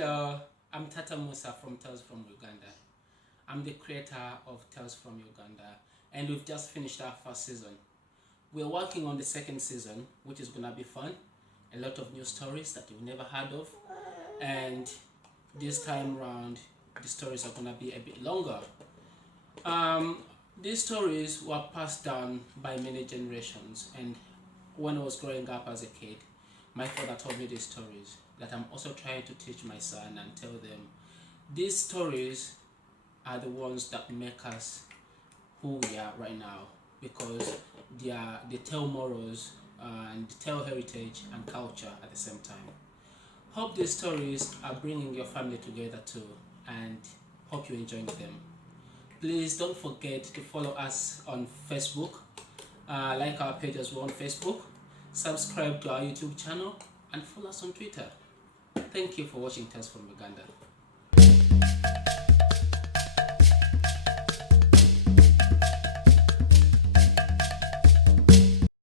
Hello, I'm Taata Musa from Tales from Uganda. I'm the creator of Tales from Uganda, and we've just finished our first season. We're working on the second season, which is gonna be fun. A lot of new stories that you've never heard of, and this time round, the stories are gonna be a bit longer. These stories were passed down by many generations, and when I was growing up as a kid, my father told me these stories that I'm also trying to teach my son and tell them these stories are the ones that make us who we are right now, because they tell morals and tell heritage and culture at the same time. Hope these stories are bringing your family together too, and hope you're enjoying them. Please don't forget to follow us on Facebook, like our page as well on Facebook, subscribe to our YouTube channel, and follow us on Twitter. Thank you for watching Tales from Uganda.